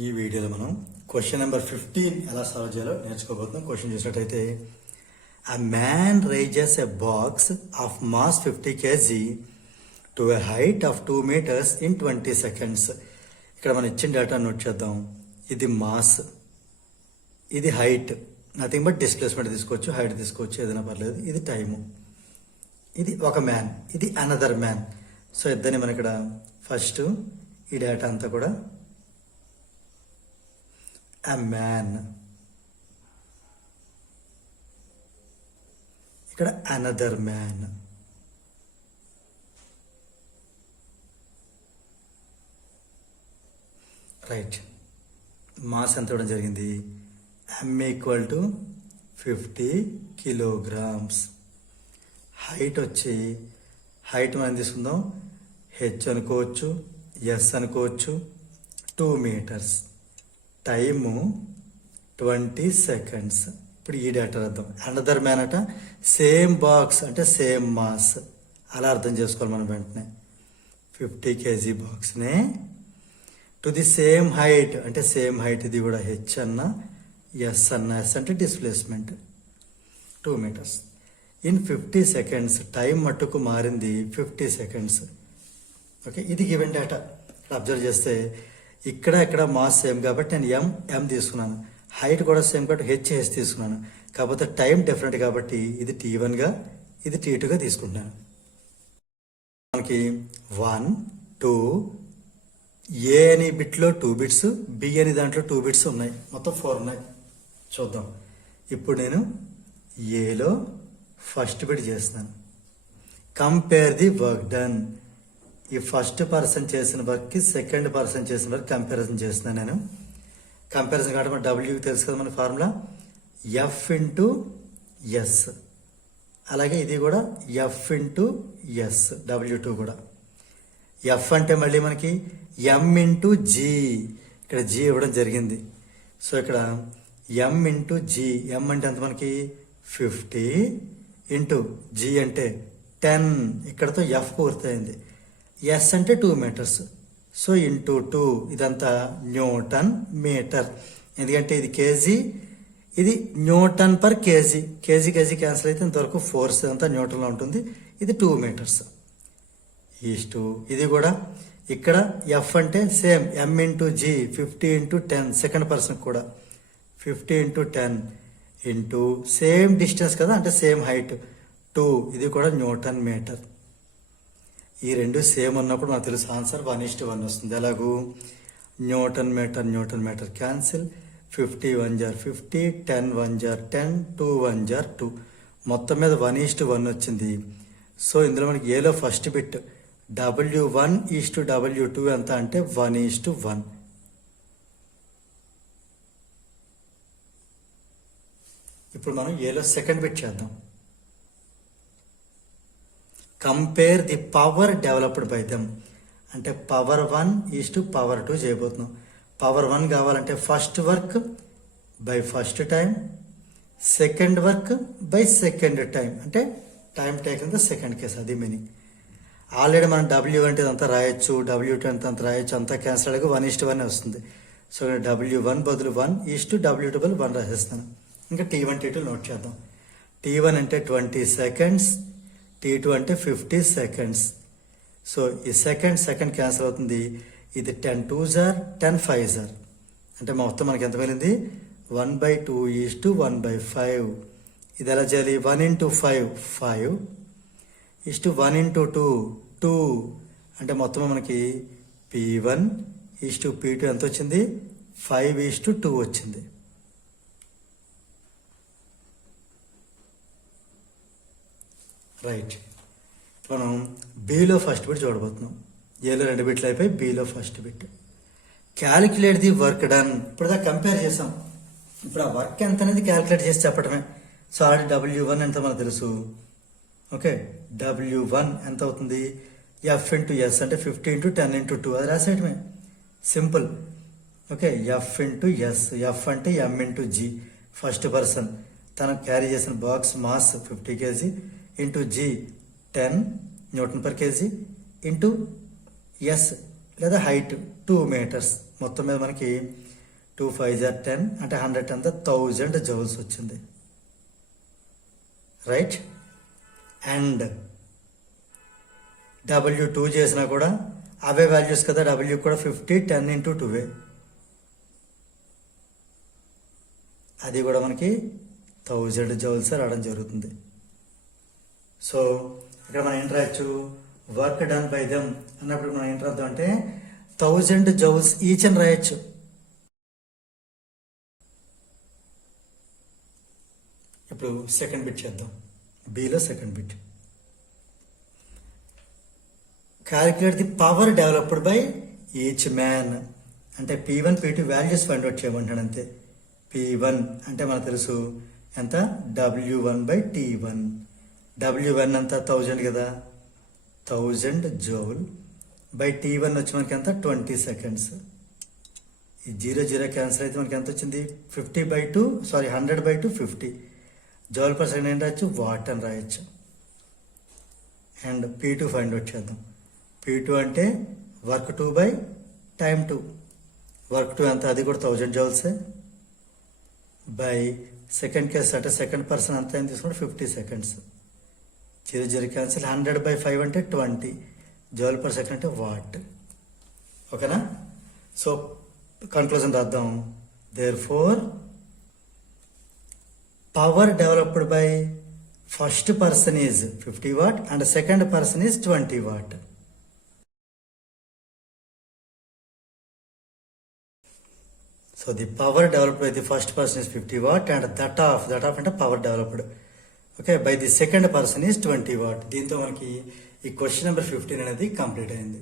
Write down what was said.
ఈ వీడియోలో మనం క్వశ్చన్ నెంబర్ 15 ఎలా సాల్వ్ చేయాలో నేర్చుకోబోతున్నాం. క్వశ్చన్ చూసినట్టయితే a man raises a box of mass 50 kg to a height of 2 meters in 20 seconds. ఇక్కడ మనం ఇచ్చిన డేటా నోట్ చేద్దాం. ఇది మాస్, ఇది హైట్, నథింగ్ బట్ డిస్ప్లేస్మెంట్ తీసుకోవచ్చు, హైట్ తీసుకోవచ్చు, ఏదైనా పర్లేదు. ఇది టైము, ఇది ఒక మ్యాన్, ఇది అనదర్ మ్యాన్. సో ఇద్దరిని మనం ఇక్కడ ఫస్ట్ ఈ డేటా అంతా కూడా a man, ఇక్కడ అనదర్ మ్యాన్, రైట్. మాస్ ఎంత ఇవ్వడం జరిగింది? m equal to 50 kilograms. Height వచ్చి హైట్ మనం తీసుకుందాం, h అనుకోవచ్చు, s అనుకోవచ్చు, 2 meters. Time 20 seconds. ఇప్పుడు ఈ డేటా అర్థం. Another man at same box అంటే సేమ్ మాస్, అలా అర్థం చేసుకోవాలి మనం వెంటనే. 50 kg బాక్స్నే టు ది సేమ్ హైట్ అంటే సేమ్ హైట్, ఇది కూడా హెచ్ అన్న ఎస్ అన్న. ఎస్ అంటే displacement, 2 meters. In 50 seconds time మట్టుకు మారింది 50 seconds. ఓకే, ఇది గివెన్ డేటా. అబ్జర్వ్ చేస్తే ఇక్కడ మాస్ సేమ్ కాబట్టి నేను ఎం తీసుకున్నాను, హైట్ కూడా సేమ్ కాబట్టి హెచ్ తీసుకున్నాను. కాకపోతే టైం డిఫరెంట్ కాబట్టి ఇది T1గా, ఇది T2గా తీసుకుంటున్నాను. మనకి 1 2 ఏ అని బిట్లో 2 bits, బి అని దాంట్లో 2 bits ఉన్నాయి, మొత్తం 4 ఉన్నాయి. చూద్దాం. ఇప్పుడు నేను ఏలో ఫస్ట్ బిట్ చేస్తున్నాను. Compare the work done. ఈ ఫస్ట్ పర్సన్ చేసిన వర్క్కి సెకండ్ పర్సన్ చేసిన వర్క్ కంపారిజన్ చేస్తున్నాను నేను. కంపారిజన్ కాబట్టి మన డబ్ల్యూ తెలుసు కదా మన ఫార్ములా, ఎఫ్ ఇంటూ ఎస్. అలాగే ఇది కూడా ఎఫ్ ఇంటూ ఎస్, W2 కూడా. ఎఫ్ అంటే మళ్ళీ మనకి ఎం ఇంటూ జీ, ఇక్కడ జీ ఇవ్వడం జరిగింది. సో ఇక్కడ ఎం ఇంటూ జీ, ఎం అంటే ఎంత మనకి 50 ఇంటూ జీ అంటే 10, ఇక్కడతో ఎఫ్ పూర్తయింది. ఎస్ అంటే 2 meters. సో ఇంటూ 2, ఇదంతా న్యూటన్ మీటర్. ఎందుకంటే ఇది కేజీ, ఇది Newton per KG. KG cancel అయితే ఇంతవరకు ఫోర్స్ అంతా న్యూటన్లో ఉంటుంది. ఇది 2 meters. ఈస్టు ఇది కూడా ఇక్కడ ఎఫ్ అంటే same M into G, 50 into 10 second person కూడా 50 ఇంటూ 10 ఇంటూ సేమ్ డిస్టెన్స్ కదా అంటే సేమ్ హైట్ 2, ఇది కూడా న్యూటన్ మీటర్. ఈ రెండు సేమ్ ఉన్నప్పుడు నాకు తెలుసు ఆన్సర్ 1:1 వస్తుంది. ఎలాగూ Newton metre cancel, 50 1 jar 50, 10 1 jar 10, 2 1 jar 2, మొత్తం మీద 1:1 వచ్చింది. సో ఇందులో మనకి ఏలో first bit W1 east W2 ఎంత అంటే 1:1. ఇప్పుడు మనం ఏలో సెకండ్ బిట్ చేద్దాం. Compare the power developed by them అంటే పవర్ 1 ఈస్టు పవర్ 2 చేయబోతున్నాం. పవర్ 1 కావాలంటే first work by first time, second work by second time అంటే time taken the second case, అది మీనింగ్. ఆల్రెడీ మనం W అంటే అంతా రాయొచ్చు, W2 అంటే అంత రాయొచ్చు, అంతా క్యాన్సిల్ అయ్యి 1:1 వస్తుంది. సో W1 బదులు 1 ఈస్టు W2 బదులు 1 రాసేస్తాను. ఇంకా T1 T2 నోట్ చేద్దాం. T1 అంటే 20 seconds, T2 అంటే 50 seconds. సో ఈ సెకండ్ క్యాన్సిల్ అవుతుంది. ఇది 10 2s are 10 5s are అంటే మొత్తం మనకి ఎంత వెళ్ళింది 1/2 ఈస్టు 1/5. ఇది ఎలా చేయాలి? 1 into 5 5 ఈస్టు 1 into 2 2 అంటే మొత్తం మనకి P1 ఈస్టు P2 ఎంత వచ్చింది? 5:2 వచ్చింది. రైట్. మనం బిలో ఫస్ట్ బిట్ చూడబోతున్నాం. ఏలో 2 బిట్లు అయిపోయి below first bit. Calculate the work done. ఇప్పుడు దా కంపేర్ చేసాం. ఇప్పుడు ఆ వర్క్ ఎంత అనేది క్యాలిక్యులేట్ చేసి చెప్పడమే. సో ఆల్రెడీ W1 ఎంత మనకు తెలుసు. ఓకే, W1 ఎంత అవుతుంది? ఎఫ్ ఇంటూ ఎస్ అంటే 50 ఇంటూ 10 ఇంటూ 2, అది రాసేయటమే, simple. Okay, F into S, F అంటే M into G, first person తను క్యారీ చేసిన box mass 50 kg into G 10 Newton per kg into S లేదా హైట్ 2 meters. మొత్తం మీద మనకి 2 5 10 అంటే 100 అంతా 1000 జౌల్స్ వచ్చింది, రైట్. అండ్ W2 చేసినా కూడా అవే వాల్యూస్ కదా, W కూడా 50 10 into 2 అది కూడా మనకి 1000 జౌల్స్ రావడం జరుగుతుంది. సో ఇక్కడ మనం ఏం రాయొచ్చు, వర్క్ డన్ బై దెమ్ అన్నప్పుడు మనం ఏం రాద్దాం అంటే 1000 జౌల్స్ ఈచ్ అని రాయొచ్చు. ఇప్పుడు సెకండ్ బిట్ చేద్దాం, below second bit. Calculate the power developed by each man అంటే P1 P2 values find out చేయమంటాడు అంతే. P1 అంటే మనకు తెలుసు ఎంత, W1/T1. W1 అంతా 1000 కదా, 1000 జౌల్ బై T1 వచ్చి మనకి ఎంత 20 seconds. ఈ 0 0 క్యాన్సిల్ అయితే మనకి ఎంత వచ్చింది 100/2 50 జౌల్ పర్ సెకండ్ ఏం రాయొచ్చు, వాట్ అని రాయొచ్చు. అండ్ P2 ఫైండ్ అవుట్ చేద్దాం. P2 అంటే వర్క్ 2 బై టైం 2. వర్క్ 2 ఎంత, అది కూడా 1000 జౌల్సే బై సెకండ్ కేస్ అంటే సెకండ్ పర్సన్ అంతా ఏం తీసుకుంటే 50 seconds. 0 0 క్యాన్సిల్, 100/5 అంటే 20 జౌల్ పర్ సెకండ్ అంటే వాట్. ఓకేనా. సో కన్క్లూజన్ రాద్దాం. Therefore power developed by first person is 50 watt and second person is 20 watt. So the power developed by the first person is 50 watt and that of అంటే power developed, okay, by the second person is 20 watt. దీంతో మనకి ఈ question number 15 అనేది complete అయింది.